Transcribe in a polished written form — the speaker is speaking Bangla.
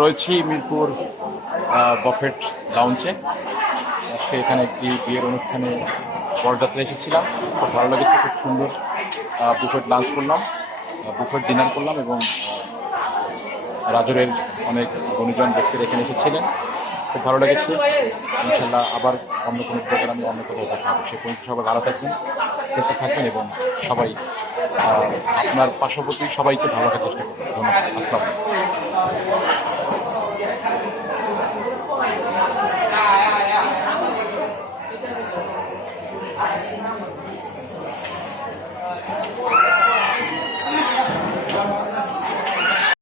রয়েছি মিরপুর বফেট লাউঞ্জে। আজকে এখানে একটি বিয়ের অনুষ্ঠানে বরযাত্রা এসেছিলাম, খুব ভালো লেগেছে। খুব সুন্দর বুফেট লাঞ্চ করলাম, বুফেট ডিনার করলাম এবং রাজুরের অনেক গুণীজন ব্যক্তিরা এখানে এসেছিলেন। খুব ভালো লেগেছে। ইনশাল্লাহ আবার অন্য কোনো প্রোগ্রামে অন্য কোথাও দেখা হবে। সে পর্যন্ত সবাই ভালো থাকবেন, সুস্থ থাকবেন এবং সবাই আপনার পার্শ্ববর্তী সবাইকে ভালো রাখার চেষ্টা করবেন। ধন্যবাদ। আসসালাম।